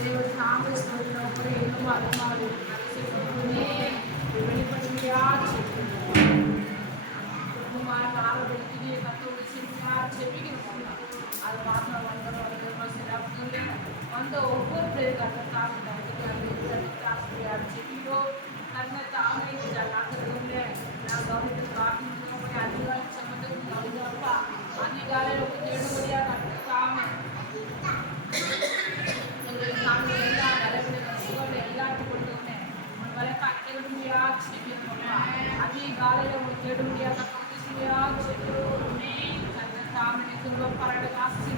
దేవుడు తామే స్తోత్రం ఎన్నో అభిమానులు வெளிப்படையா குடும்பமாக ஆரோக்கியத்திலே கத்தோடு சிறுமையாக செபிக்கிறோம். அது மாத்திரம் வந்த ஒவ்வொரு பேர் கத்தத்தாக செபிக்கிறோம். கண்ணை தாமே ஜாக்கிரதை நான் கவனித்து பிரார்த்திக்கிறோம். அதிகாரி சம்பந்தம் கவிதப்பா அதிகாரி தேடுபடியாக கத்தத்தாமே எல்லா நிலவிட எல்லாத்தையும் கொண்டு வந்தேன் అది గాలిలో వచ్చేడు కట్టేసి తామని పరడ కాసి